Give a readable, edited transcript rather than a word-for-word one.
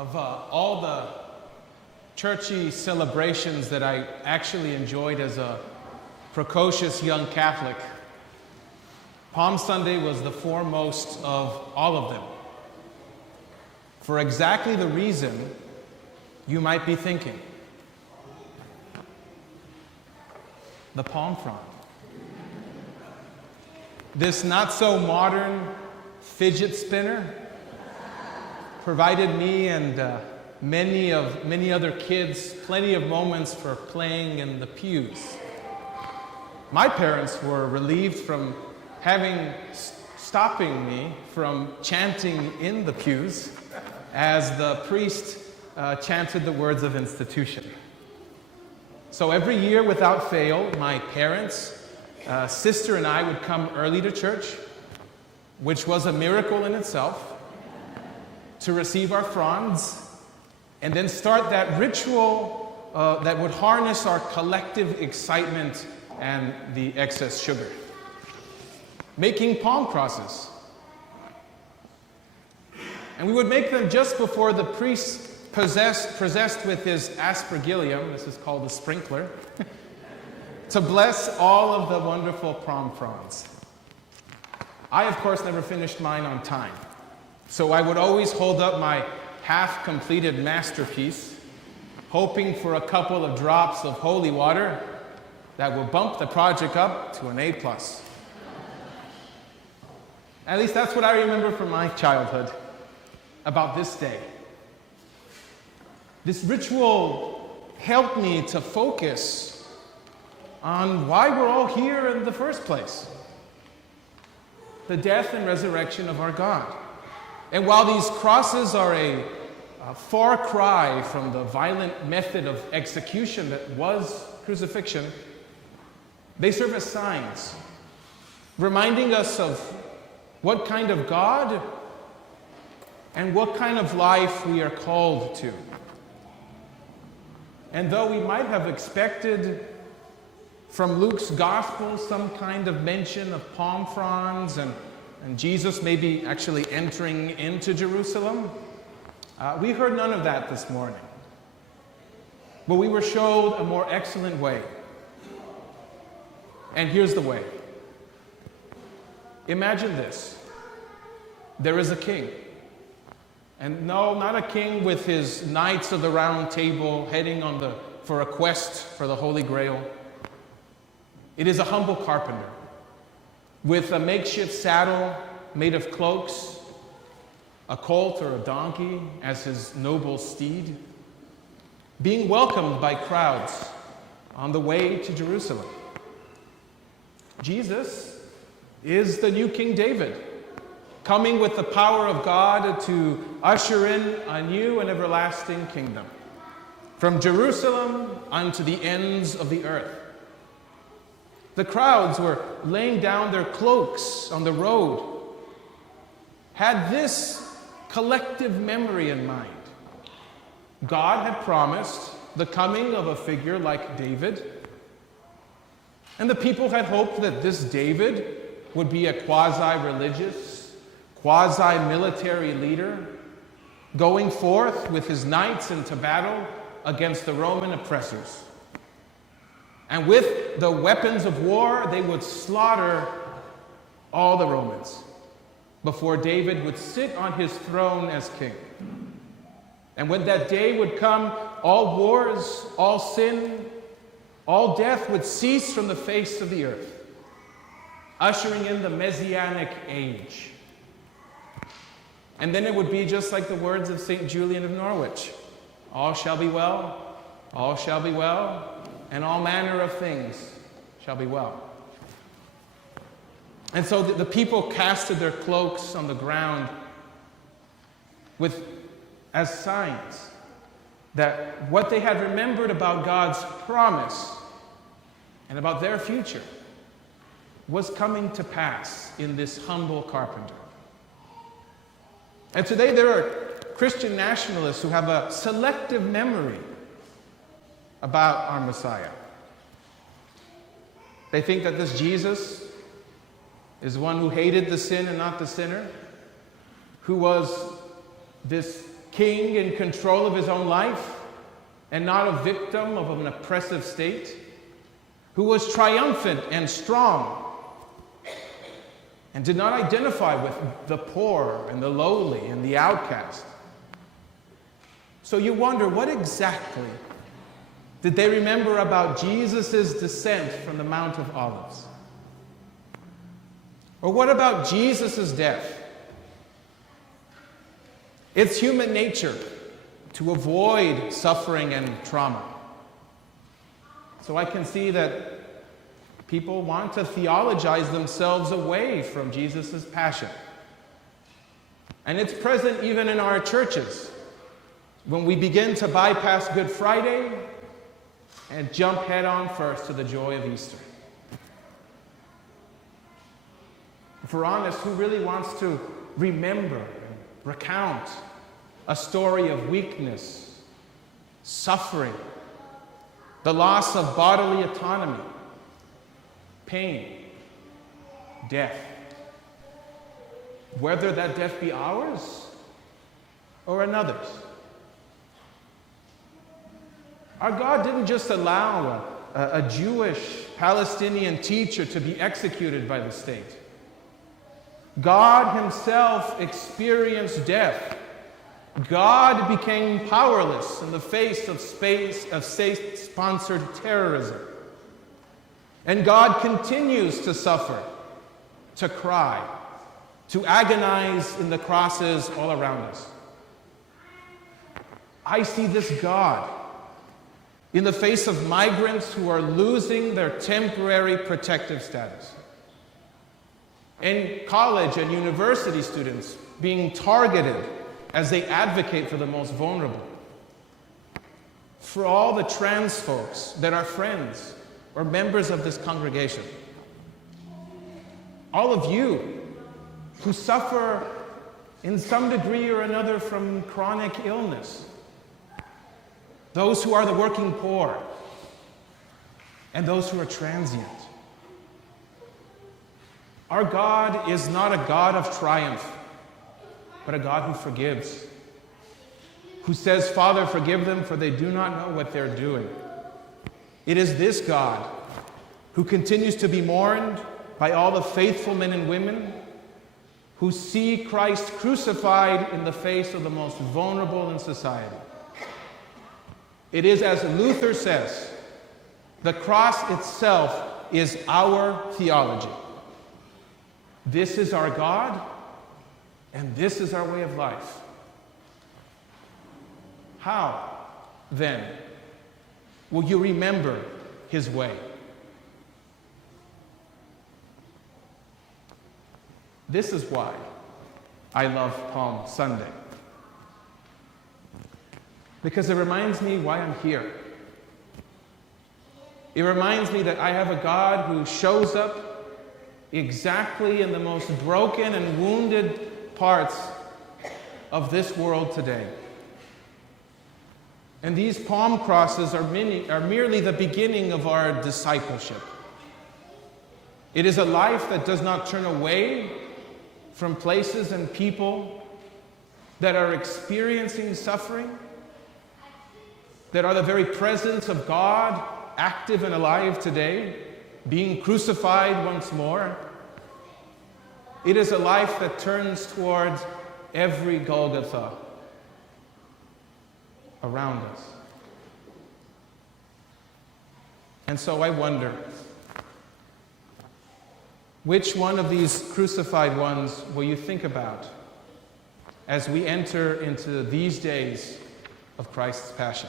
Of all the churchy celebrations that I actually enjoyed as a precocious young Catholic, Palm Sunday was the foremost of all of them. For exactly the reason you might be thinking. The palm frond. This not so modern fidget spinner provided me and many other kids plenty of moments for playing in the pews. My parents were relieved from stopping me from chanting in the pews as the priest chanted the words of institution. So every year without fail, my parents, sister and I would come early to church, which was a miracle in itself, to receive our fronds, and then start that ritual that would harness our collective excitement and the excess sugar. Making palm crosses. And we would make them just before the priest possessed with his aspergillium, this is called the sprinkler, to bless all of the wonderful palm fronds. I, of course, never finished mine on time. So I would always hold up my half-completed masterpiece, hoping for a couple of drops of holy water that will bump the project up to an A+. At least that's what I remember from my childhood about this day. This ritual helped me to focus on why we're all here in the first place. The death and resurrection of our God. And while these crosses are a far cry from the violent method of execution that was crucifixion, they serve as signs, reminding us of what kind of God and what kind of life we are called to. And though we might have expected from Luke's gospel some kind of mention of palm fronds and Jesus maybe actually entering into Jerusalem, we heard none of that this morning. But we were showed a more excellent way. And here's the way. Imagine this. There is a king. And no, not a king with his knights of the round table heading for a quest for the Holy Grail. It is a humble carpenter with a makeshift saddle made of cloaks, a colt or a donkey as his noble steed, being welcomed by crowds on the way to Jerusalem. Jesus is the new King David, coming with the power of God to usher in a new and everlasting kingdom, from Jerusalem unto the ends of the earth. The crowds were laying down their cloaks on the road, had this collective memory in mind. God had promised the coming of a figure like David, and the people had hoped that this David would be a quasi-religious, quasi-military leader, going forth with his knights into battle against the Roman oppressors. And with the weapons of war, they would slaughter all the Romans before David would sit on his throne as king. And when that day would come, all wars, all sin, all death would cease from the face of the earth, ushering in the Messianic age. And then it would be just like the words of St. Julian of Norwich. All shall be well, and all manner of things shall be well. And so the people casted their cloaks on the ground as signs that what they had remembered about God's promise and about their future was coming to pass in this humble carpenter. And today there are Christian nationalists who have a selective memory about our Messiah. They think that this Jesus is one who hated the sin and not the sinner, who was this king in control of his own life and not a victim of an oppressive state, who was triumphant and strong and did not identify with the poor and the lowly and the outcast. So you wonder, what exactly did they remember about Jesus' descent from the Mount of Olives? Or what about Jesus' death? It's human nature to avoid suffering and trauma. So I can see that people want to theologize themselves away from Jesus' passion. And it's present even in our churches when we begin to bypass Good Friday and jump head on first to the joy of Easter. If we're honest, who really wants to remember and recount a story of weakness, suffering, the loss of bodily autonomy, pain, death, whether that death be ours or another's? Our God didn't just allow a Jewish Palestinian teacher to be executed by the state. God himself experienced death. God became powerless in the face of state-sponsored terrorism. And God continues to suffer, to cry, to agonize in the crosses all around us. I see this God in the face of migrants who are losing their temporary protective status, and college and university students being targeted as they advocate for the most vulnerable, for all the trans folks that are friends or members of this congregation, all of you who suffer in some degree or another from chronic illness, those who are the working poor, and those who are transient. Our God is not a God of triumph, but a God who forgives, who says, "Father, forgive them, for they do not know what they're doing." It is this God who continues to be mourned by all the faithful men and women who see Christ crucified in the face of the most vulnerable in society. It is, as Luther says, the cross itself is our theology. This is our God, and this is our way of life. How, then, will you remember his way? This is why I love Palm Sunday. Because it reminds me why I'm here. It reminds me that I have a God who shows up exactly in the most broken and wounded parts of this world today. And these palm crosses are merely the beginning of our discipleship. It is a life that does not turn away from places and people that are experiencing suffering, that are the very presence of God, active and alive today, being crucified once more. It is a life that turns towards every Golgotha around us. And so I wonder, which one of these crucified ones will you think about as we enter into these days of Christ's Passion?